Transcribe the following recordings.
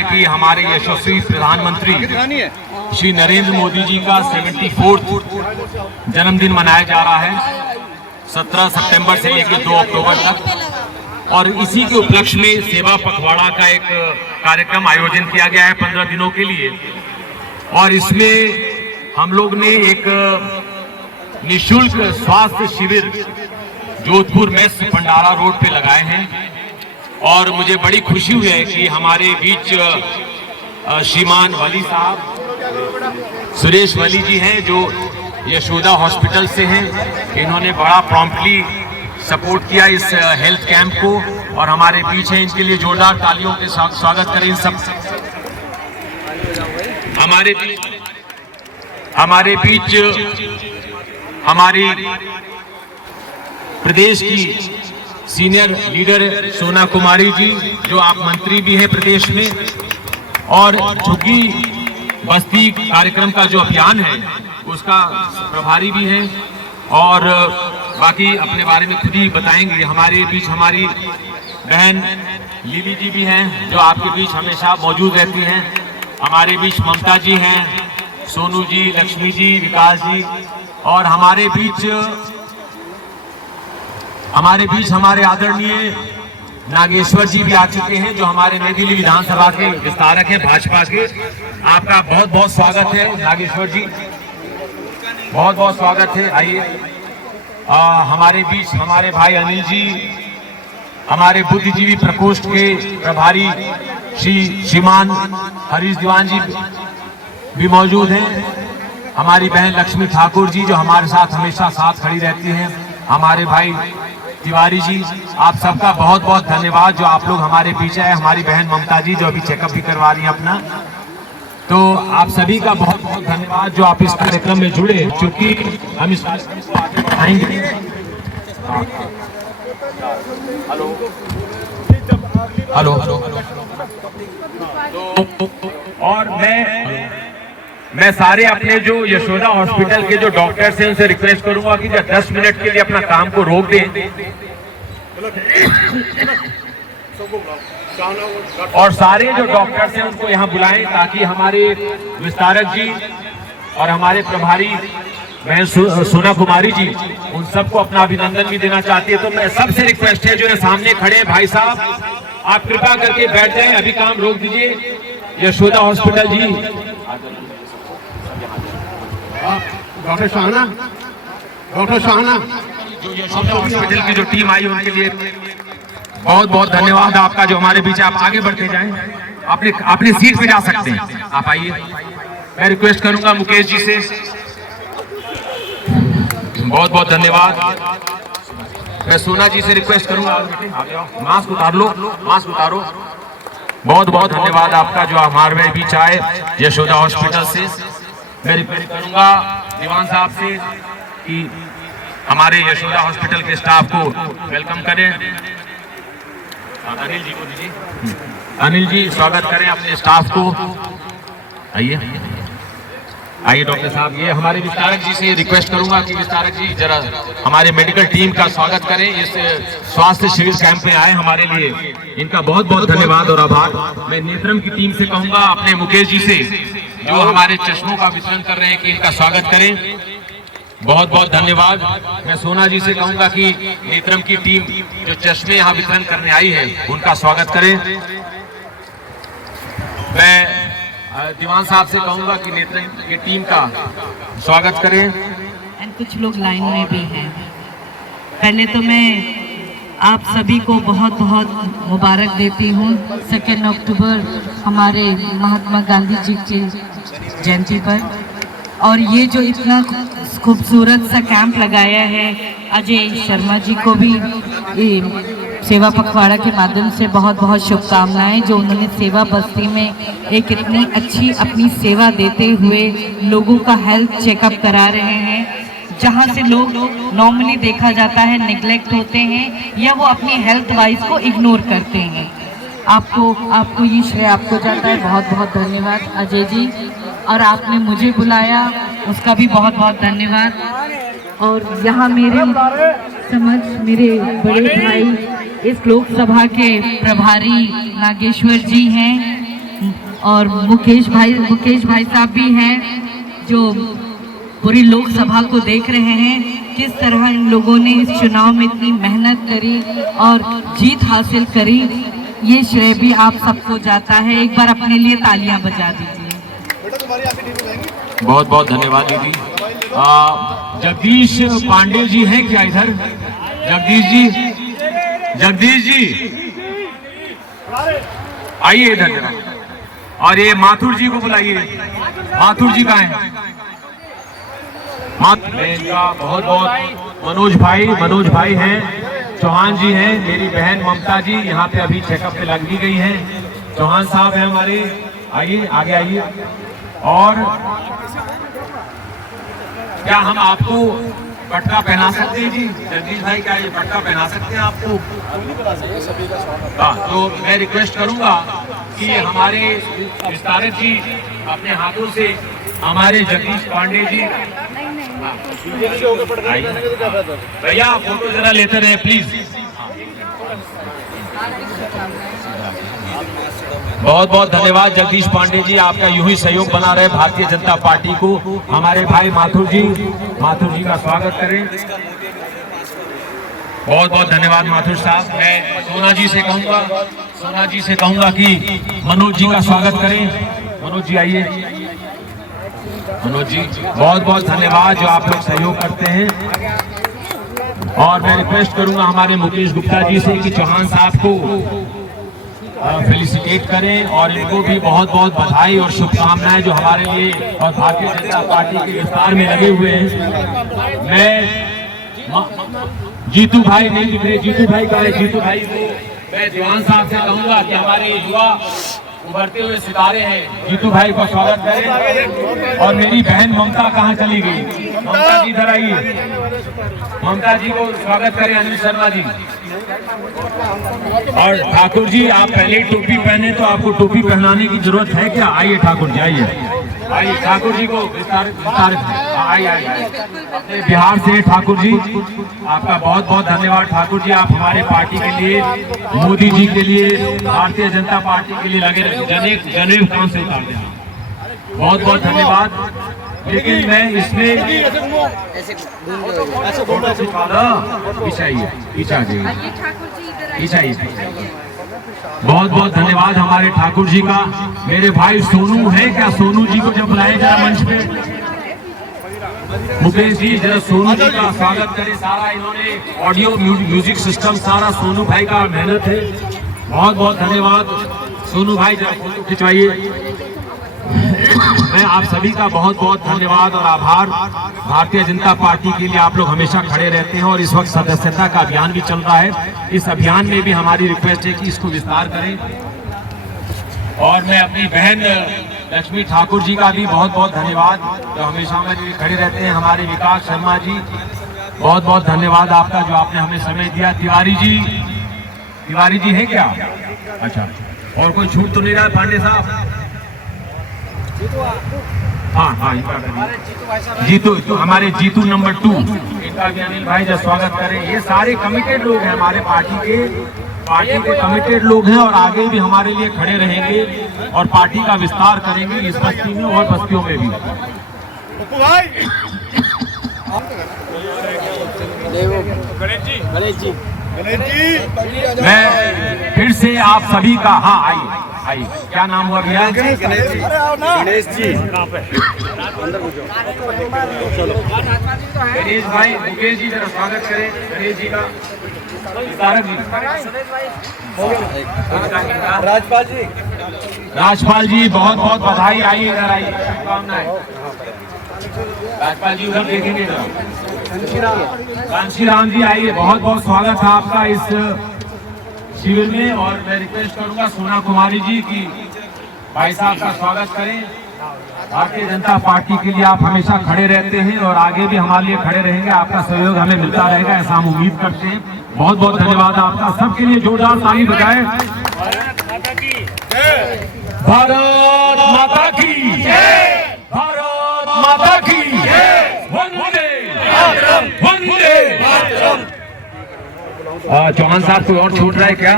कि हमारे यशस्वी प्रधानमंत्री श्री नरेंद्र मोदी जी का 74वां जन्मदिन मनाया जा रहा है 17 सितंबर से लेकर 2 अक्टूबर तक। और इसी के उपलक्ष्य में सेवा पखवाड़ा का एक कार्यक्रम आयोजन किया गया है 15 दिनों के लिए। और इसमें हम लोग ने एक निःशुल्क स्वास्थ्य शिविर जोधपुर में भंडारा रोड पे लगाए हैं। और मुझे बड़ी खुशी हुई है कि हमारे बीच श्रीमान वली साहब सुरेश वली जी हैं जो यशोदा हॉस्पिटल से हैं। इन्होंने बड़ा प्रॉम्प्टली सपोर्ट किया इस हेल्थ कैंप को और हमारे बीच हैं। इनके लिए जोरदार तालियों के साथ स्वागत करें। इन सब हमारे बीच हमारी प्रदेश की सीनियर लीडर सोना कुमारी जी जो आप मंत्री भी हैं प्रदेश में, और झुग्गी बस्ती कार्यक्रम का जो अभियान है उसका प्रभारी भी हैं। और बाकी अपने बारे में खुद ही बताएंगे। हमारे बीच हमारी बहन लीली जी भी हैं जो आपके बीच हमेशा मौजूद रहती हैं। हमारे बीच ममता जी हैं, सोनू जी, लक्ष्मी जी, विकास जी, और हमारे बीच हमारे आदरणीय नागेश्वर जी भी आ चुके हैं जो हमारे नई दिल्ली विधानसभा के विस्तारक हैं भाजपा के। आपका बहुत बहुत स्वागत है नागेश्वर जी, बहुत बहुत स्वागत है। आइए। हमारे बीच हमारे भाई अनिल जी, हमारे बुद्धिजीवी प्रकोष्ठ के प्रभारी श्रीमान हरीश दीवान जी भी मौजूद हैं। हमारी बहन लक्ष्मी ठाकुर जी जो हमारे साथ हमेशा साथ खड़ी रहती हैं। हमारे भाई तिवारी जी, आप सबका बहुत बहुत धन्यवाद जो आप लोग हमारे पीछे है। हमारी बहन ममता जी जो अभी चेकअप भी करवा रही है अपना, तो आप सभी का बहुत बहुत धन्यवाद जो आप इस कार्यक्रम में जुड़े, क्योंकि हम इस आगे बढ़ाएंगे। हेलो और मैं सारे अपने जो यशोदा हॉस्पिटल के जो डॉक्टर्स हैं उनसे रिक्वेस्ट करूंगा कि 10 मिनट के लिए अपना काम को रोक दें और सारे जो डॉक्टर्स हैं उनको यहाँ बुलाएं ताकि हमारे विस्तारक जी और हमारे प्रभारी बहन सोना कुमारी जी उन सबको अपना अभिनंदन भी देना चाहती है। तो मैं सबसे रिक्वेस्ट है जो है सामने खड़े भाई साहब, आप कृपा करके बैठ जाएं, अभी काम रोक दीजिए। यशोदा हॉस्पिटल जी, डॉक्टर शाहना जो यशोदा हॉस्पिटल की जो टीम आई उनके लिए बहुत बहुत धन्यवाद आपका जो हमारे बीच। आप आगे बढ़ते जाएं, अपनी सीट पे जा सकते हैं, आप आइए। मैं रिक्वेस्ट करूंगा मुकेश जी से, बहुत बहुत धन्यवाद। मैं सोना जी से रिक्वेस्ट करूंगा, मास्क उतार लो, मास्क उतारो। बहुत बहुत धन्यवाद आपका जो हमारे बीच आए यशोदा हॉस्पिटल से। मैं रिक्वेस्ट करूंगा दीवान साहब से कि हमारे यशोदा हॉस्पिटल के स्टाफ को वेलकम करें। अनिल जी को दीजिए, अनिल जी स्वागत करें अपने स्टाफ को। आइए डॉक्टर साहब। ये हमारे विस्तारक जी से रिक्वेस्ट करूंगा कि विस्तारक जी जरा हमारे मेडिकल टीम का स्वागत करें। इस स्वास्थ्य शिविर कैंप में आए हमारे लिए, इनका बहुत बहुत धन्यवाद और आभार। मैं नेत्रम की टीम से कहूंगा अपने मुकेश जी से जो हमारे चश्मों का वितरण कर रहे हैं कि इनका स्वागत करें। बहुत बहुत धन्यवाद। मैं सोना जी से कहूंगा कि नेत्रम की टीम जो चश्मे यहाँ वितरण करने आई है उनका स्वागत करें। मैं दीवान साहब से कहूंगा कि नेत्रम की टीम का स्वागत करें। एंड कुछ लोग लाइन में भी हैं। पहले तो मैं आप सभी को बहुत बहुत मुबारक देती हूँ 2 अक्टूबर हमारे महात्मा गांधी जी की जयंती पर। और ये जो इतना खूबसूरत सा कैंप लगाया है, अजय शर्मा जी को भी सेवा पखवाड़ा के माध्यम से बहुत बहुत शुभकामनाएं। जो उन्होंने सेवा बस्ती में एक इतनी अच्छी अपनी सेवा देते हुए लोगों का हेल्थ चेकअप करा रहे हैं, जहां से लोग नॉर्मली देखा जाता है निगलेक्ट होते हैं या वो अपनी हेल्थ वाइज को इग्नोर करते हैं। आपको ये श्रेय आपको जाता है। बहुत बहुत धन्यवाद अजय जी, और आपने मुझे बुलाया उसका भी बहुत बहुत धन्यवाद। और यहाँ मेरे समझ मेरे बड़े भाई इस लोकसभा के प्रभारी नागेश्वर जी हैं, और मुकेश भाई साहब भी हैं जो पूरी लोकसभा को देख रहे हैं किस तरह इन लोगों ने इस चुनाव में इतनी मेहनत करी और जीत हासिल करी। ये श्रेय भी आप सबको जाता है। एक बार अपने लिए तालियां बजा दीजिए। बहुत बहुत धन्यवाद दीदी। जगदीश पांडे जी हैं क्या इधर? जगदीश जी आइए इधर जरा। और ये माथुर जी को बुलाइए। माथुर जी कहाँ हैं? बहुत बहुत मनोज भाई हैं, चौहान जी हैं, मेरी बहन ममता जी यहाँ पे अभी चेकअप पे लग भी गई हैं। चौहान साहब हैं हमारे, आइए आगे आइए। और क्या हम आपको पटका पहना सकते हैं जी? जगदीश भाई क्या ये पटका पहना सकते हैं आपको? तो मैं रिक्वेस्ट करूंगा कि हमारे विस्तारक जी अपने हाथों से हमारे जगदीश पांडे जी भैया फोटो जरा लेते रहे प्लीज। बहुत बहुत धन्यवाद जगदीश पांडे जी, आपका यूं ही सहयोग बना रहे भारतीय जनता पार्टी को। हमारे भाई माथुर जी का स्वागत करें। बहुत बहुत धन्यवाद माथुर साहब। मैं सोना जी से कहूंगा कि मनोज जी का स्वागत करें। मनोज जी आइए। मनोज जी बहुत बहुत धन्यवाद जो आप लोग सहयोग करते हैं। और मैं रिक्वेस्ट करूंगा हमारे मुकेश गुप्ता जी से कि चौहान साहब को फेलिसिटेट करें और इनको भी बहुत बहुत बधाई और शुभकामनाएं जो हमारे लिए और भारतीय जनता पार्टी के विस्तार में लगे हुए हैं। मैं जीतू भाई नहीं दिख रहे, जीतू भाई का है, जीतू भाई को मैं चौहान साहब से कहूंगा कि हमारे युवा उभरते हुए सितारे हैं, जीतू भाई को स्वागत करें। और मेरी बहन ममता कहाँ चली गई? ममता जी इधर आइए। ममता जी को स्वागत करें। अनिल शर्मा जी और ठाकुर जी, आप पहले टोपी पहने तो आपको टोपी पहनाने की जरूरत है क्या? आइए ठाकुर जी, आइए ठाकुर जी को आइए। बिहार से ठाकुर जी, आपका बहुत बहुत धन्यवाद ठाकुर जी। आप हमारे पार्टी के लिए, मोदी जी के लिए, भारतीय जनता पार्टी के लिए लगे रहे। जनेब कौन से उतार दें? बहुत बहुत धन्यवाद। लेकिन मैं इसमें बहुत बहुत धन्यवाद हमारे ठाकुर जी का। मेरे भाई सोनू है क्या? सोनू जी को जब बुलाए जरा मंच पे। मुकेश जी जरा सोनू जी का स्वागत करें। सारा इन्होंने ऑडियो म्यूजिक सिस्टम सारा सोनू भाई का मेहनत है। बहुत बहुत धन्यवाद सोनू भाई, जरा फोटो खिंचवाइए। मैं आप सभी का बहुत बहुत धन्यवाद और आभार। भारतीय जनता पार्टी के लिए आप लोग हमेशा खड़े रहते हैं और इस वक्त सदस्यता का अभियान भी चल रहा है। इस अभियान में भी हमारी रिक्वेस्ट है कि इसको विस्तार करें। और मैं अपनी बहन लक्ष्मी ठाकुर जी का भी बहुत बहुत धन्यवाद जो हमेशा हमारे लिए खड़े रहते हैं। हमारे विकास शर्मा जी, बहुत बहुत धन्यवाद आपका जो आपने हमें समय दिया। तिवारी जी है क्या? अच्छा, और कोई छूट तो नहीं रहा पांडे साहब? हाँ, जीतू, हमारे जीतू नंबर 2, इनका भी अनिल भाई जब स्वागत करें। ये सारे कमिटेड लोग हैं हमारे पार्टी के कमिटेड लोग हैं और आगे भी हमारे लिए खड़े रहेंगे और पार्टी का विस्तार करेंगे इस बस्ती में और बस्तियों में भी। गणेश जी मैं फिर से आप सभी का, हाँ आइए, क्या नाम हुआ भैया? गणेश जी। गणेश भाई, मुकेश जी जरा स्वागत करें गणेश जी का। राजपाल जी बहुत बहुत बधाई। आइए इधर आइए, शुभकामनाएं। राजपाल जी उधर देखेंगे। कांशीराम जी आइए, बहुत बहुत स्वागत है आपका इस शिविर में। और मैं रिक्वेस्ट करूंगा सोना कुमारी जी की भाई साहब का स्वागत करें। भारतीय जनता पार्टी के लिए आप हमेशा खड़े रहते हैं और आगे भी हमारे लिए खड़े रहेंगे। आपका सहयोग हमें मिलता रहेगा, ऐसा हम उम्मीद करते हैं। बहुत बहुत धन्यवाद आपका। सबके लिए जोरदार ताली बजाएं। भारत माता की जय, भारत माता की जय, भारत माता की जय। वंदे वंदे। चौहान साहब कोई और छूट रहा है क्या?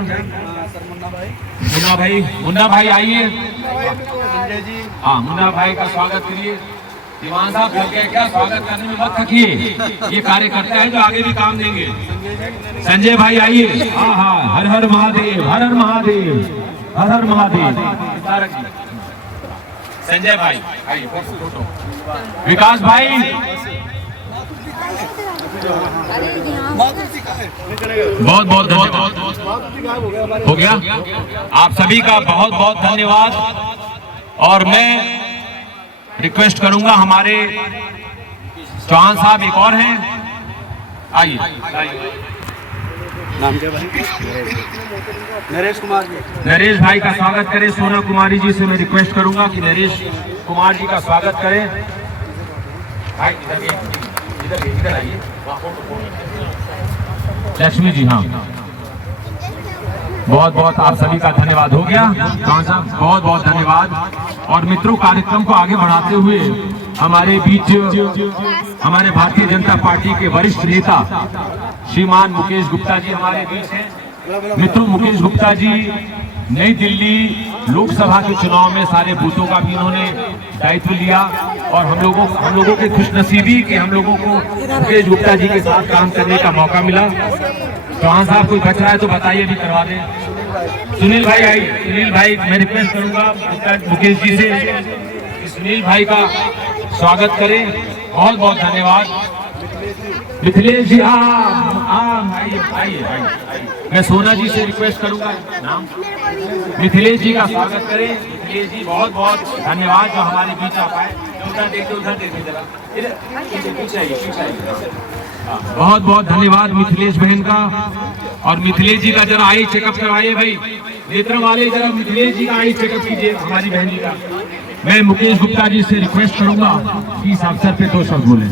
मुन्ना भाई आइए। हाँ, मुन्ना भाई का स्वागत करिए। दीवान साहब घर के क्या स्वागत करने में मत थकिए, ये कार्यकर्ता है जो आगे भी काम देंगे। संजय भाई आइए। हाँ हाँ, हर हर महादेव, हर हर महादेव, हर हर महादेव। संजय भाई आइए, फोटो। विकास भाई, बहुत बहुत धन्यवाद। हो गया, आप सभी का बहुत बहुत धन्यवाद। और मैं रिक्वेस्ट करूंगा, हमारे चौहान साहब एक और हैं, आइए। नाम क्या भाई? नरेश कुमार जी। नरेश भाई का स्वागत करें। सोना कुमारी जी से मैं रिक्वेस्ट करूंगा कि नरेश कुमार जी का स्वागत करें। भाई इधर आइए। लक्ष्मी जी, हाँ, बहुत बहुत आप सभी का धन्यवाद। हो गया चौहान साहब, बहुत बहुत धन्यवाद। और मित्रों, कार्यक्रम को आगे बढ़ाते हुए हमारे बीच हमारे भारतीय जनता पार्टी के वरिष्ठ नेता श्रीमान मुकेश गुप्ता जी हमारे बीच हैं। मित्रों, मुकेश गुप्ता जी नई दिल्ली लोकसभा के चुनाव में सारे बूथों का भी उन्होंने दायित्व लिया और हम लोगों की खुशनसीबी कि हम लोगों को मुकेश गुप्ता जी के साथ काम करने का मौका मिला। चौहान साहब कोई बच रहा है तो बताइए, भी करवा दें। सुनील भाई आइए। सुनील भाई, मैं रिक्वेस्ट करूंगा मुकेश जी से कि सुनील भाई का स्वागत करें। बहुत बहुत धन्यवाद। मिथिलेश जी, आइए। मैं सोना जी से रिक्वेस्ट करूंगा, नाम मिथिलेश जी का स्वागत करें। मिथिलेश जी, बहुत बहुत धन्यवाद जो हमारे बीच आ पाए। उधर देखिए जरा, पीछे आइए। बहुत बहुत धन्यवाद मिथिलेश बहन का। और मिथिलेश जी का जरा आई चेकअप करवाइए भाई, नेत्र वाले जरा मिथिलेश जी का आई चेकअप कीजिए हमारी बहन जी का। मैं मुकेश गुप्ता जी से रिक्वेस्ट करूंगा कि इस अवसर पे 2 शब्द बोले।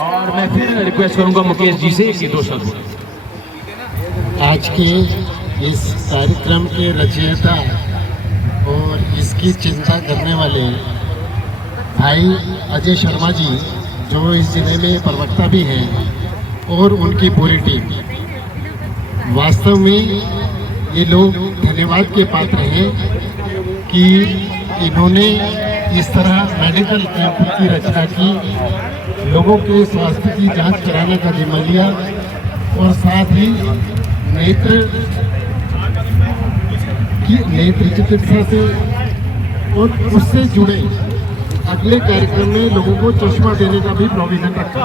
और मैं फिर रिक्वेस्ट करूंगा मुकेश जी से कि 2 शब्द बोले। आज के इस कार्यक्रम के रचयिता और इसकी चिंता करने वाले भाई अजय शर्मा जी, जो इस जिले में प्रवक्ता भी हैं, और उनकी पूरी टीम, वास्तव में ये लोग धन्यवाद के पात्र हैं कि इन्होंने इस तरह मेडिकल कैंप की रचना की, लोगों के स्वास्थ्य की जांच कराने का जिम्मा लिया और साथ ही नेत्र चिकित्सा से और उससे जुड़े अगले कार्यक्रम में लोगों को चश्मा देने का भी प्रोविजन रखा।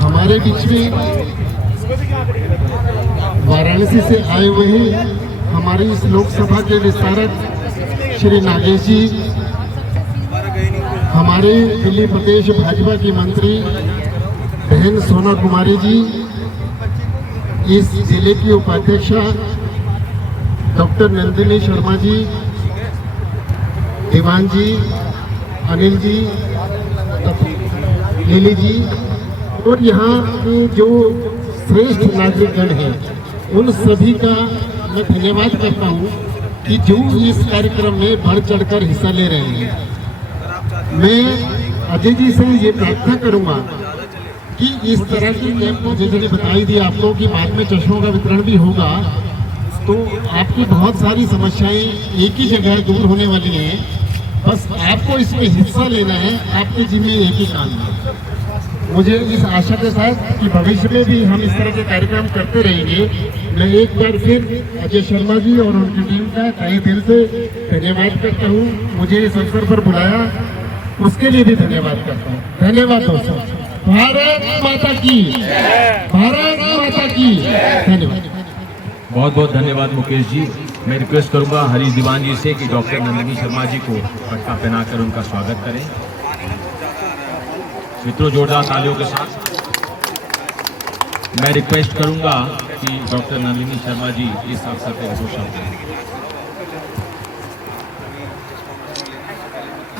हमारे बीच में वाराणसी से आए हुए हैं हमारी इस लोकसभा के विस्तारक श्री नागेश जी, हमारे दिल्ली प्रदेश भाजपा की मंत्री बहन सोना कुमारी जी, इस जिले की उपाध्यक्षा डॉक्टर नंदिनी शर्मा जी, दीवान जी, अनिल जी, लीली जी, और यहाँ के जो श्रेष्ठ नागरिकगण हैं उन सभी का मैं धन्यवाद करता हूँ कि जो इस कार्यक्रम में बढ़ चढ़कर हिस्सा ले रहे हैं। मैं अजय जी से ये प्रार्थना करूँगा कि इस तरह के कैंप को जैसे ने बताई दी आपको कि बाद में चश्मों का वितरण भी होगा, तो आपकी बहुत सारी समस्याएं एक ही जगह दूर होने वाली हैं। बस आपको इसमें हिस्सा लेना है, आपके जिम्मे एक ही काम है। मुझे इस आशा के साथ कि भविष्य में भी हम इस तरह के कार्यक्रम करते रहेंगे, मैं एक बार फिर अजय शर्मा जी और उनकी टीम का तहे दिल से धन्यवाद करता हूँ। मुझे इस अवसर पर बुलाया, उसके लिए भी धन्यवाद करता हूँ। धन्यवाद दोस्तों। भारत माता की, भारत माता की। धन्यवाद। बहुत बहुत धन्यवाद मुकेश जी। मैं रिक्वेस्ट करूंगा हरीश दीवान जी से कि डॉक्टर नंदिनी शर्मा जी को पट्टा पहनाकर उनका स्वागत करें। मित्रों, जोरदार तालियों के साथ मैं रिक्वेस्ट करूंगा कि डॉक्टर नंदिनी शर्मा जी इस अवसर पर घोषणा करें।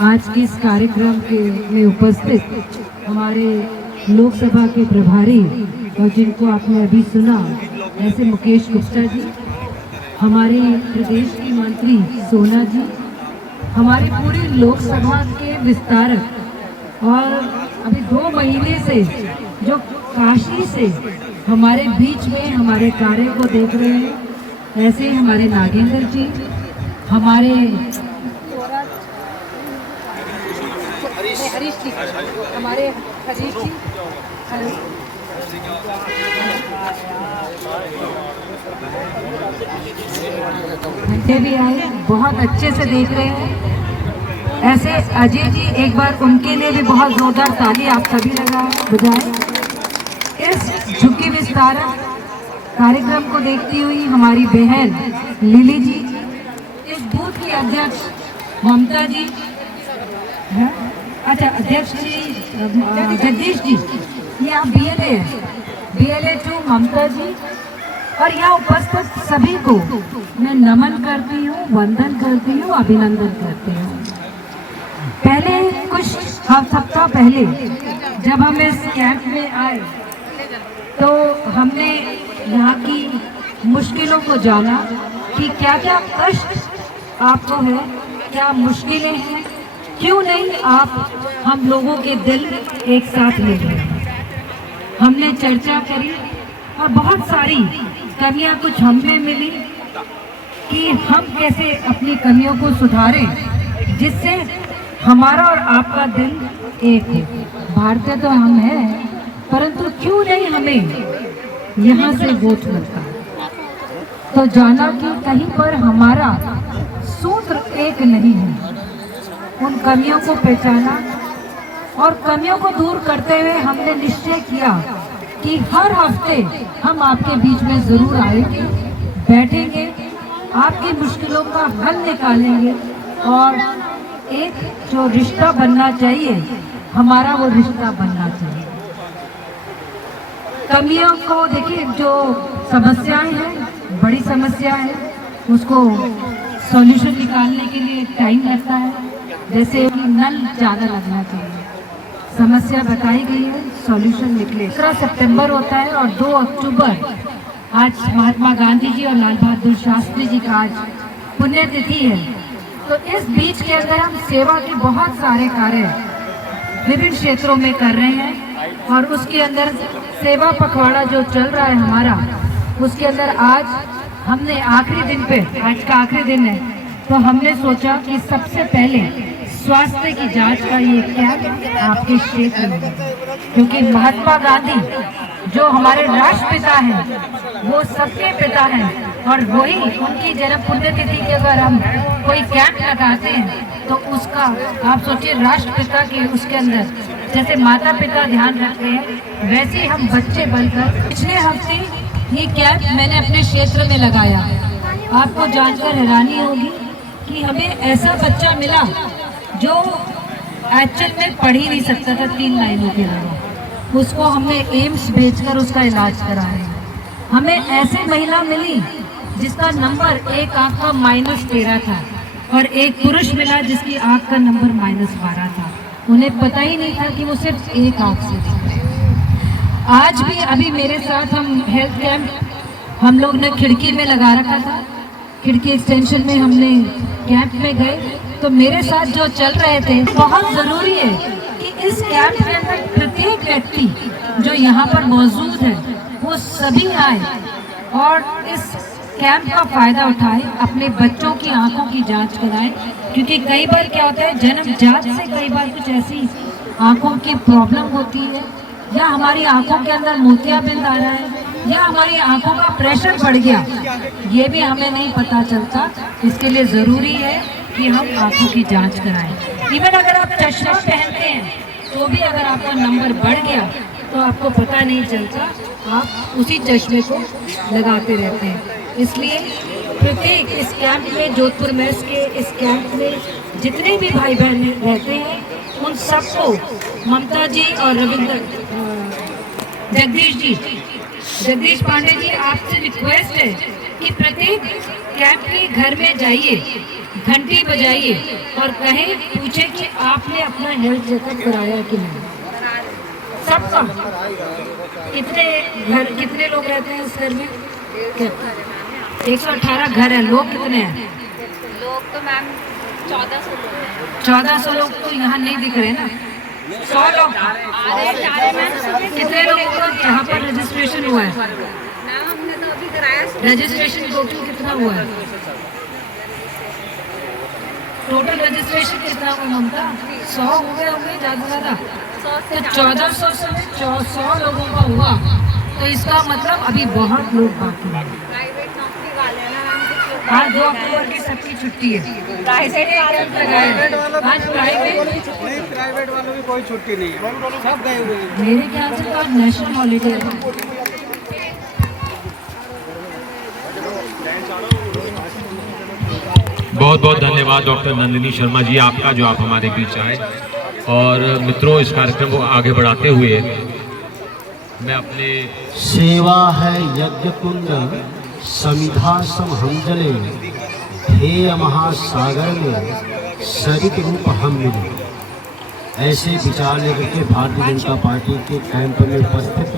आज के इस कार्यक्रम के में उपस्थित हमारे लोकसभा के प्रभारी और जिनको आपने अभी सुना ऐसे मुकेश गुप्ता जी, हमारे प्रदेश की मंत्री सोना जी, हमारी पूरी लोकसभा के विस्तारक और अभी 2 महीने से जो काशी से हमारे बीच में हमारे कार्य को देख रहे हैं, ऐसे ही हमारे नागेंद्र जी, हमारे हरीश जी, हमारे हरीश जी, घंटे भी आए, बहुत अच्छे से देख रहे हैं। ऐसे अजय जी, एक बार उनके लिए भी बहुत जोरदार ताली आप सभी बजाएं। इस झुकी विस्तारक कार्यक्रम को देखती हुई हमारी बहन लिली जी, इस बूथ की अध्यक्ष ममता जी, अच्छा अध्यक्ष जी जगदीश जी, ये आप BLA 2 ममता जी, और यहाँ उपस्थित सभी को मैं नमन करती हूँ, वंदन करती हूँ, अभिनंदन करती हूँ। पहले कुछ सप्ताह पहले जब हम इस कैंप में आए तो हमने यहाँ की मुश्किलों को जाना कि क्या क्या कष्ट आपको है, क्या मुश्किलें हैं, क्यों नहीं आप हम लोगों के दिल एक साथ ले गए। हमने चर्चा करी और बहुत सारी कमियां कुछ हमें मिली कि हम कैसे अपनी कमियों को सुधारें जिससे हमारा और आपका दिल एक हो। भारतीय तो हम हैं, परंतु क्यों नहीं हमें यहाँ से वोट मिलता। तो जाना कि कहीं पर हमारा सूत्र एक नहीं है। उन कमियों को पहचाना और कमियों को दूर करते हुए हमने निश्चय किया कि हर हफ्ते हम आपके बीच में जरूर आएंगे, बैठेंगे, आपकी मुश्किलों का हल निकालेंगे और एक जो रिश्ता बनना चाहिए हमारा, वो रिश्ता बनना चाहिए। कमियों को देखिए, जो समस्याएं हैं, बड़ी समस्या है, उसको सॉल्यूशन निकालने के लिए टाइम लगता है। जैसे नल ज़्यादा लगना चाहिए, समस्या बताई गई है, सॉल्यूशन निकले। 17 सितंबर होता है और 2 अक्टूबर आज महात्मा गांधी जी और लाल बहादुर शास्त्री जी का आज पुण्यतिथि है। तो इस बीच के अंदर हम सेवा के बहुत सारे कार्य विभिन्न क्षेत्रों में कर रहे हैं और उसके अंदर सेवा पखवाड़ा जो चल रहा है हमारा, उसके अंदर आज हमने आखिरी दिन पे, आज का आखिरी दिन है, तो हमने सोचा कि सबसे पहले स्वास्थ्य की जांच का ये कैंप आपके क्षेत्र में, क्योंकि महात्मा गांधी जो हमारे राष्ट्रपिता हैं, वो सबके पिता हैं और वही उनकी जन्म पुण्यतिथि के अगर हम कोई कैंप लगाते हैं तो उसका आप सोचिए, राष्ट्रपिता के उसके अंदर जैसे माता पिता ध्यान रखते हैं, वैसे हम बच्चे बनकर। पिछले हफ्ते ये कैंप मैंने अपने क्षेत्र में लगाया। आपको जानकर हैरानी होगी कि हमें ऐसा बच्चा मिला जो एक्चुअल में पढ़ ही नहीं सकता था 3 लाइनों के अलावा, उसको हमने एम्स भेजकर उसका इलाज कराया। हमें ऐसी महिला मिली जिसका नंबर एक आंख का -13 था और एक पुरुष मिला जिसकी आंख का नंबर -12 था। उन्हें पता ही नहीं था कि वो सिर्फ एक आंख से थी। आज भी अभी मेरे साथ हम हेल्थ कैंप हम लोग ने खिड़की में लगा रखा था, खिड़की एक्सटेंशन में हमने कैंप में गए, तो मेरे साथ जो चल रहे थे, बहुत ज़रूरी है कि इस कैंप के अंदर प्रत्येक व्यक्ति जो यहाँ पर मौजूद है वो सभी आए और इस कैंप का फ़ायदा उठाए, अपने बच्चों की आंखों की जांच कराएं, क्योंकि कई बार क्या होता है, जन्मजात से कई बार कुछ ऐसी आंखों की प्रॉब्लम होती है, या हमारी आंखों के अंदर मोतियाबिंद आ रहा है, या हमारी आंखों का प्रेशर बढ़ गया, ये भी हमें नहीं पता चलता। इसके लिए ज़रूरी है कि हम आंखों की जांच कराएं। इवन अगर आप चश्मा पहनते हैं तो भी अगर आपका नंबर बढ़ गया तो आपको पता नहीं चलता, आप उसी चश्मे को लगाते रहते हैं। इसलिए प्रत्येक इस कैंप में, जोधपुर मेस के इस कैंप में जितने भी भाई बहन रहते हैं, उन सबको ममता जी और जगदीश पांडे जी, आपसे रिक्वेस्ट है कि प्रत्येक कैंप के घर में जाइए, घंटी बजाइए और कहें, पूछें कि आपने अपना हेल्थ चेकअप कराया कि नहीं। सबका कितने लोग रहते हैं इस घर में? 118 घर है। लोग कितने हैं? लोग तो मैम 1400 लोग तो यहाँ नहीं दिख रहे ना। 100 लोग कितने लोगों का यहाँ पर रजिस्ट्रेशन हुआ है? रजिस्ट्रेशन टोटल कितना हुआ है? टोटल रजिस्ट्रेशन कितना हुआ ममता? 100 हो गए होंगे ज़्यादा। तो 1400 से 100 लोगों का हुआ, तो इसका मतलब अभी बहुत लोग बाकी हैं। आज 2 अक्टूबर की सबकी छुट्टी है। आज प्राइवेट वालों की कोई छुट्टी नहीं है, सब गए हुए हैं। मेरे ख्याल से तो आज नेशनल हॉलीडे है। बहुत बहुत धन्यवाद डॉक्टर नंदिनी शर्मा जी आपका, जो आप हमारे बीच आए। और मित्रों, इस कार्यक्रम को आगे बढ़ाते हुए मैं अपने सेवा है यज्ञ कुंड समिधा सम हम जले, ध्येय महासागर में सरित रूप हम मिले। ऐसे विचार लेकर के भारतीय जनता पार्टी के कैंप में उपस्थित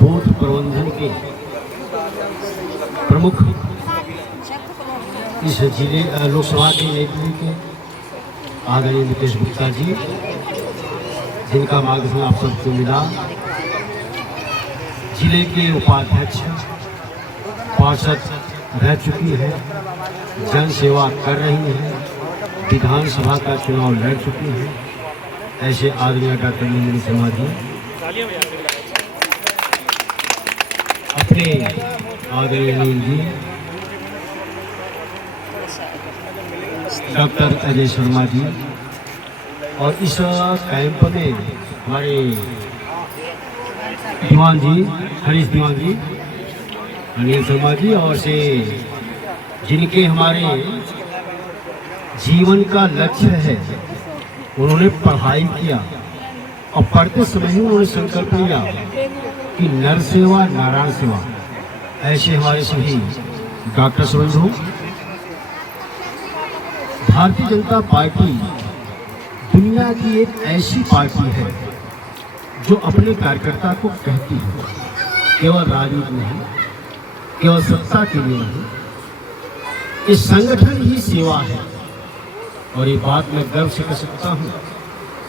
बूथ प्रबंधन के प्रमुख इस जिले लोकसभा के नेतृत्व के आदरणीय नितेश गुप्ता जी, जिनका मार्गदर्शन आप सबको मिला, जिले के उपाध्यक्ष पार्षद रह चुकी है, जन सेवा कर रही है, विधानसभा का चुनाव लड़ चुकी है, ऐसे आदरणीय डॉक्टर नंदिनी शर्मा जी, अपने आदरणीय अनिल जी, डॉक्टर अजय शर्मा जी, और इस कैंप में हमारे दीवान जी, हरीश दीवान जी, अनिल शर्मा जी, और से जिनके हमारे जीवन का लक्ष्य है, उन्होंने पढ़ाई किया और पढ़ते समय ही उन्होंने संकल्प लिया कि नर सेवा नारायण सेवा। ऐसे हमारे सभी डॉक्टर बंधु, भारतीय जनता पार्टी दुनिया की एक ऐसी पार्टी है जो अपने कार्यकर्ता को कहती है, केवल राजनीति नहीं, केवल सत्ता के लिए नहीं, इस संगठन ही सेवा है। और ये बात मैं गर्व से कह सकता हूँ,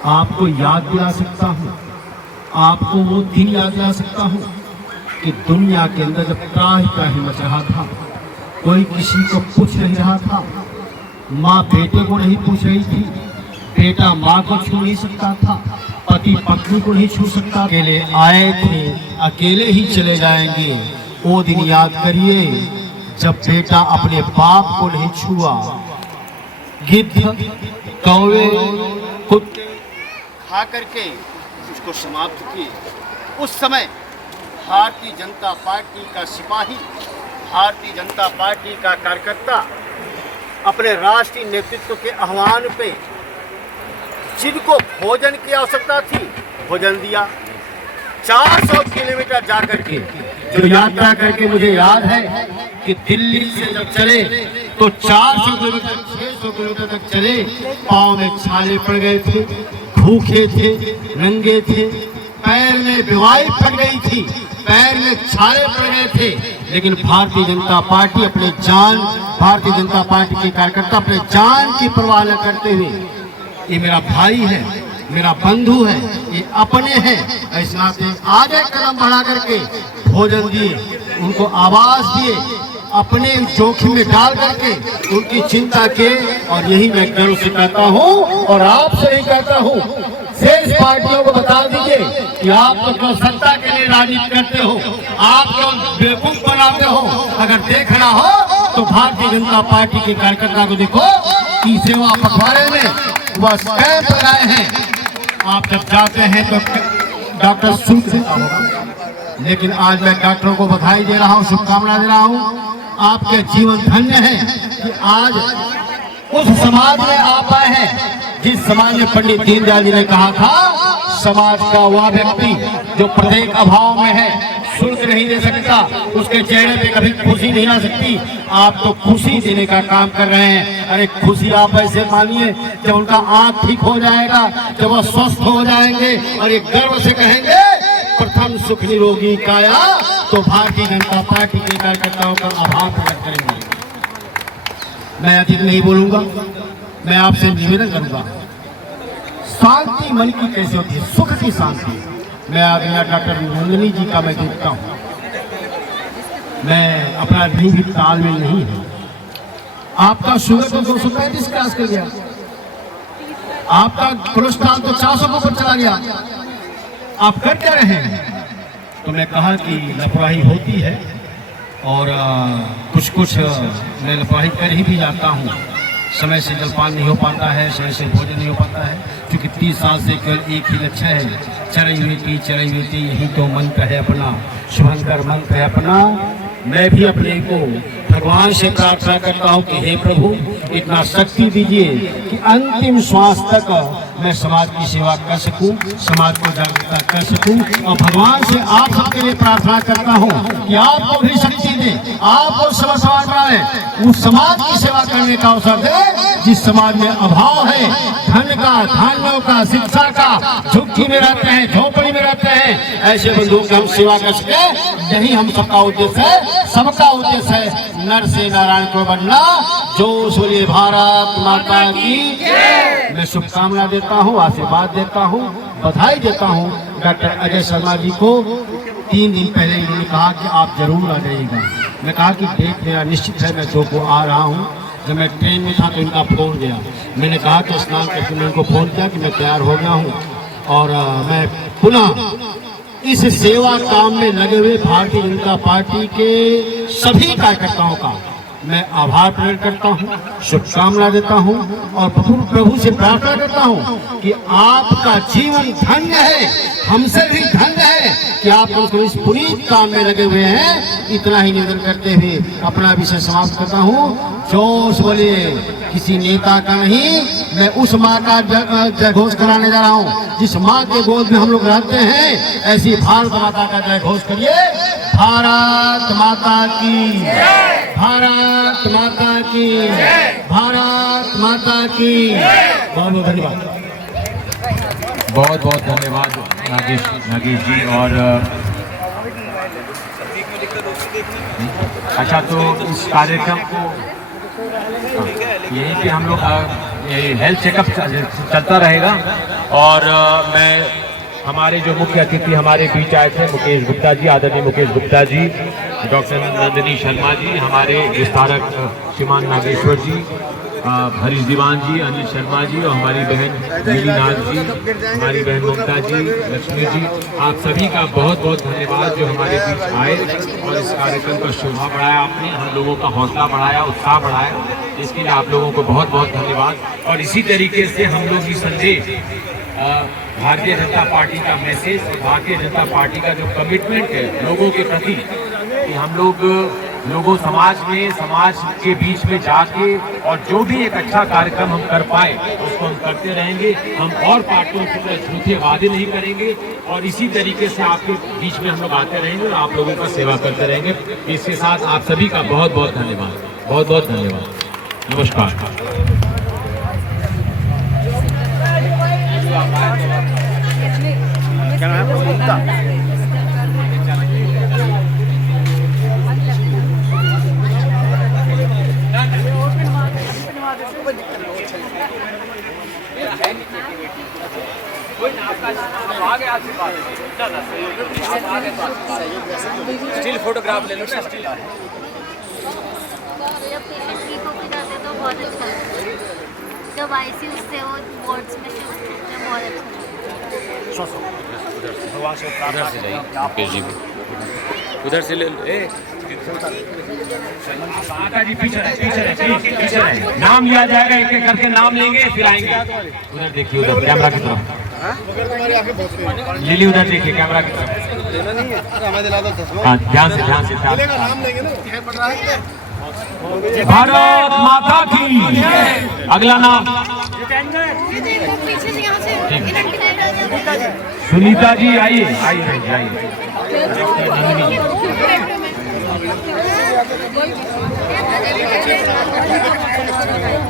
आपको याद दिला सकता हूँ, आपको वो दिन याद दिला सकता हूँ कि दुनिया के अंदर जब त्राही मच रहा था, कोई किसी को पूछ नहीं रहा था, माँ बेटे को नहीं पूछ रही थी, बेटा माँ को छू नहीं सकता था, पति पत्नी को नहीं छू सकता, अकेले आए थे अकेले ही चले जाएंगे। वो दिन याद करिए जब बेटा अपने बाप को नहीं छुआ, गिद्ध कौवे कुत्ते खा करके उसको समाप्त किए। उस समय भारतीय जनता पार्टी का सिपाही, भारतीय जनता पार्टी का कार्यकर्ता अपने राष्ट्रीय नेतृत्व के आह्वान पे जिनको भोजन की आवश्यकता थी, भोजन दिया। 400 किलोमीटर जा करके जो यात्रा करके मुझे याद है कि दिल्ली से जब चले तो 400 किलोमीटर 600 किलोमीटर तक चले, पाँव में छाले पड़ गए थे, भूखे थे, नंगे थे, पैर में बीमारी पड़ गई थी, पैर में छाले पड़ गए थे, लेकिन भारतीय जनता पार्टी अपने जान, भारतीय जनता पार्टी के कार्यकर्ता अपने जान की परवाह न करते हुए, ये मेरा भाई है, मेरा बंधु है, ये अपने हैं, इस नाते आगे कदम बढ़ा करके भोजन दिए, उनको आवास दिए, अपने जोखिम में डाल करके उनकी चिंता किए। और यही मैं गर्व से कहता हूँ और आपसे ही कहता हूँ, शेष पार्टियों को बता दीजिए कि आप तो केवल सत्ता के लिए राजनीति करते हो, आप केवल बेवकूफ बनाते हो। अगर देखना हो तो भारतीय जनता पार्टी के कार्यकर्ता को देखो कि सेवा पखवाड़े में वह कैंप लगाए हैं। आप जब जाते हैं तो डॉक्टर शुल्क देता होगा, लेकिन आज मैं डॉक्टरों को बधाई दे रहा हूँ, शुभकामना दे रहा हूँ। आपके जीवन धन्य है कि आज उस समाज में आप आए हैं जिस समाज में पंडित दीनदयाल जी ने कहा था, समाज का वह व्यक्ति जो प्रत्येक अभाव में है, शुल्क नहीं दे सकता, उसके चेहरे पे कभी खुशी नहीं आ सकती। आप तो खुशी देने का काम कर रहे हैं। अरे खुशी आप ऐसे मानिए जब उनका आँख ठीक हो जाएगा, जब वह स्वस्थ हो जाएंगे और एक गर्व से कहेंगे प्रथम सुख निरोगी काया, तो भारतीय जनता पार्टी के कार्यकर्ताओं का आभार प्रकट करेंगे। मैं अधिक नहीं बोलूंगा। मैं आपसे निवेदन करूंगा, शांति मन की कैसे होती है, सुख की शांति। मैं आज यहाँ डॉक्टर नंदिनी जी का मैं देखता हूँ, मैं अपना भी तालमेल नहीं है। आपका शुगर तो 235 क्रॉस कर गया, आपका कोलेस्ट्रॉल तो 400 के ऊपर चला गया, आप कर क्या रहे हैं? तो मैं कहा कि लापरवाही होती है और कुछ मैं लापरवाही कर ही भी जाता हूँ। समय से जलपान नहीं हो पाता है, समय से भोजन नहीं हो पाता है, क्योंकि 30 साल से केवल एक ही लक्ष्य है, चरई बेटी यही तो मंत्र है अपना, शुभंकर मंत्र है अपना। मैं भी अपने को भगवान से प्रार्थना करता हूँ कि हे प्रभु इतना शक्ति दीजिए कि अंतिम श्वास तक मैं समाज की सेवा कर सकूं, समाज को जागरूकता कर सकूं। और भगवान से आप सबके लिए प्रार्थना करता हूं कि आपको भी शक्ति दे, आपको समाज बनाए, उस समाज की सेवा करने का अवसर दे जिस समाज में अभाव है, धन का, धान्यों का, शिक्षा का, झुग्गी में रहते हैं, झोपड़ी में रहते हैं, ऐसे बंधुओं की हम सेवा कर सके। यही हम सबका उद्देश्य है, सबका उद्देश्य है नर से नारायण को बनना। जो बोलिए भारत माता की। मैं शुभकामना देता हूँ, आशीर्वाद देता हूँ, बधाई देता हूँ डॉक्टर अजय शर्मा जी को। 3 दिन पहले इन्होंने कहा कि आप जरूर आ जाइएगा। मैं कहा कि डेट मेरा निश्चित है, मैं 2 को आ रहा हूँ। जब मैं ट्रेन में था तो इनका फोन गया, मैंने कहा कि स्नान करके मैं इनको फोन किया कि मैं तैयार हो गया हूँ और मैं पुनः इस सेवा काम में लगे हुए भारतीय जनता पार्टी के सभी कार्यकर्ताओं का मैं आभार प्रकट करता हूँ, शुभकामना देता हूँ और प्रभु से प्रार्थना करता हूँ कि आपका जीवन धन्य है, हमसे भी धन्य है कि आप लोग इस पुनीत काम में लगे हुए हैं। इतना ही निवेदन करते हुए अपना विषय समाप्त करता हूँ। जोश बोलिए, किसी नेता का नहीं, मैं उस माँ का जय घोष कराने जा रहा हूँ जिस माँ के गोद में हम लोग रहते हैं। ऐसी भारत माता का जय घोष करिए। भारत माता की, भारत माता की, भारत माता की। बहुत बहुत धन्यवाद। बहुत बहुत धन्यवाद नागेश जी। और अच्छा, तो इस कार्यक्रम को यहीं पे हम लोग हेल्थ चेकअप चलता रहेगा। और मैं हमारे जो मुख्य अतिथि हमारे बीच आए थे, मुकेश गुप्ता जी, आदरणीय मुकेश गुप्ता जी, डॉक्टर नंदिनी शर्मा जी, हमारे विस्तारक श्रीमान नागेश्वर जी, हरीश दीवान जी, अनिल शर्मा जी और हमारी बहन नीलीनाथ जी, हमारी बहन ममता जी, लक्ष्मी जी, आप सभी का बहुत बहुत धन्यवाद जो हमारे बीच आए और इस कार्यक्रम का शोभा बढ़ाया आपने, हम लोगों का हौसला बढ़ाया, उत्साह बढ़ाया। इसके लिए आप लोगों को बहुत बहुत धन्यवाद। और इसी तरीके से हम लोग ये संदेश, भारतीय जनता पार्टी का मैसेज, भारतीय जनता पार्टी का जो कमिटमेंट है लोगों के प्रति, कि हम लोगों समाज में, समाज के बीच में जाके और जो भी एक अच्छा कार्यक्रम हम कर पाए उसको हम करते रहेंगे। हम और पार्टियों से झूठे वादे नहीं करेंगे और इसी तरीके से आपके बीच में हम लोग आते रहेंगे और आप लोगों का सेवा करते रहेंगे। इसके साथ आप सभी का बहुत बहुत धन्यवाद, बहुत बहुत धन्यवाद। नमस्कार। स्टिल फोटोग्राफ ले लो ना, स्टिल। जब पेशेंट ठीक होकर जाते हैं तो बहुत अच्छा लगता है, जब आईसीयू से वो वार्ड्स में शिफ्ट होते हैं बहुत अच्छा लगता है। उधर से ले लो। आका जी पीछे रहे, नाम लिया जाएगा, एक एक करके नाम लेंगे फिर आएंगे। उधर देखिए, उधर कैमरा की तरफ, लिली उधर देखिए कैमरा की तरफ। हाँ, ध्यान से भारत माता की। अगला नाम सुनीता जी, आइए।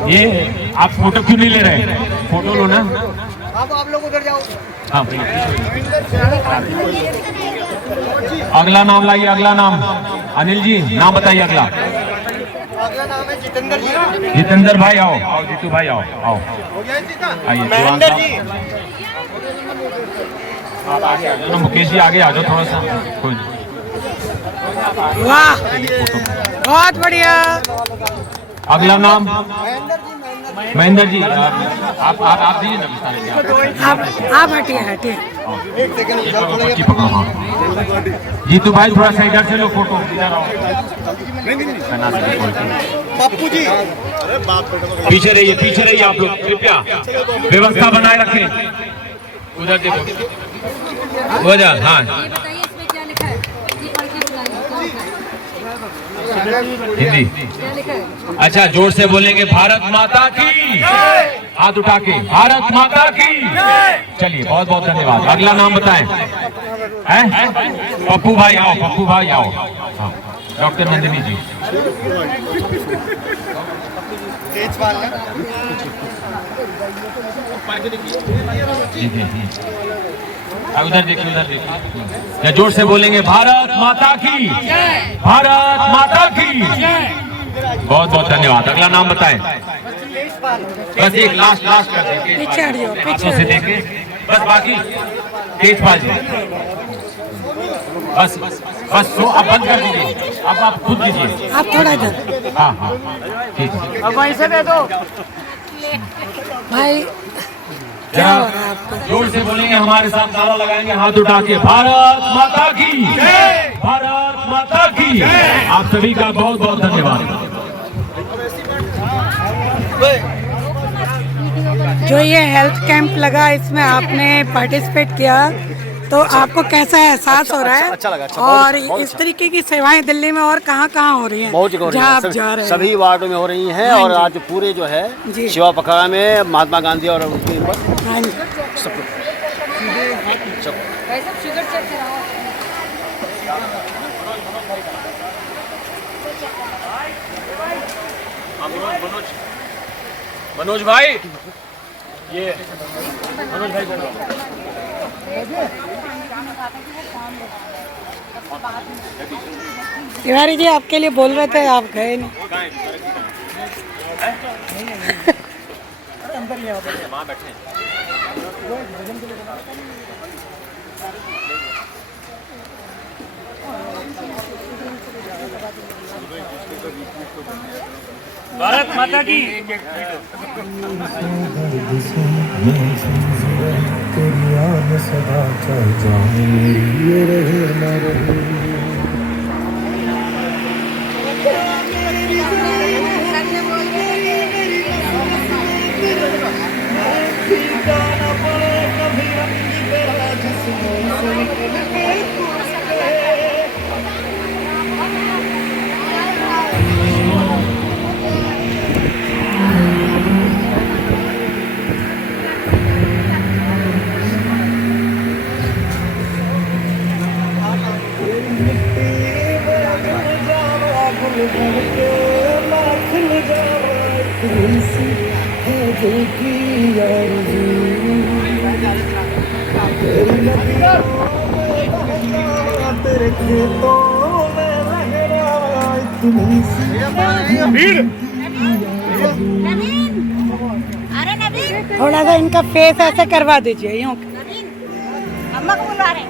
ये आप फोटो क्यों नहीं ले रहे? फोटो लो ना। आप लोग उधर जाओ। हाँ, अगला नाम लाइए, अगला नाम। अनिल जी नाम बताइए अगला। अगला नाम है जितेंद्र जी। जितेंद्र भाई आओ, आओ जीतू भाई आओ, आओ हो गया सीता। आइए। महेंद्र जी। आप आगे आ जाओ ना, मुकेश जी आगे आ जाओ थोड़ा सा। कोई नहीं। वाह, बहुत बढ़िया। अगला नाम महेंद्र जी, महेंद्र जी। आप दीजिए ना विस्तार से। आप हटिए हटिए। एक सेकंड पक्की पकड़ो। हाँ जीतू भाई थोड़ा सा इधर से लो फोटो, इधर आओ। पप्पू जी पीछे रहिए आप लोग, कृपया व्यवस्था बनाए रखें। उधर देखो, उधर। हाँ ये बताइए इसमें क्या लिखा है? ये पढ़ के बुलाइए। हिंदी। क्या लिखा है? अच्छा जोर से बोलेंगे, भारत माता की, हाथ उठा के, भारत माता की। चलिए बहुत बहुत धन्यवाद। अगला नाम बताएं। हैं? पप्पू भाई आओ, पप्पू भाई आओ। हाँ डॉक्टर नंदिनी जी। जी जी जी। उधर देखिए, उधर देखिए। जोर से बोलेंगे, भारत माता की, भारत माता की। बहुत बहुत धन्यवाद। अगला नाम बताएं। बस एक लास्ट कर देंगे, हाथों से देंगे बस, बाकी तेजपाल जी। बस तो अब बंद कर दीजिए, अब आप खुद कीजिए। आप थोड़ा इधर हाँ ठीक है। अब वहीं से दे दो भाई। जरा जोर से बोलेंगे, हमारे साथ नारा लगाएंगे हाथ उठा के, भारत माता की, भारत माता की। आप सभी का बहुत बहुत धन्यवाद। जो ये हेल्थ कैंप लगा, इसमें आपने पार्टिसिपेट किया, तो आपको कैसा एहसास हो रहा है? अच्छा लगा। और इस तरीके की सेवाएं दिल्ली में और कहाँ हो रही हैं? बहुत जगह हो रही जहाँ आप हैं, जा रहे हैं। सभी वार्डों में हो रही हैं। हाँ और जी। आज पूरे जो है जी। शिवा पखड़ा में महात्मा गांधी और उनके ऊपर हाँ जी। सब शुगर चेक कराओ। मनोज भाई, ये मनोज भाई बोल रहा हूँ। तिवारी जी आपके लिए बोल रहे थे, आप गए नहीं। वहाँ बैठे हैं। भारत माता की। नवीन, अरे नवीन, थोड़ा सा इनका फेस ऐसे करवा दीजिए, यूँ। नवीन, अम्मा को बुला रहे हैं।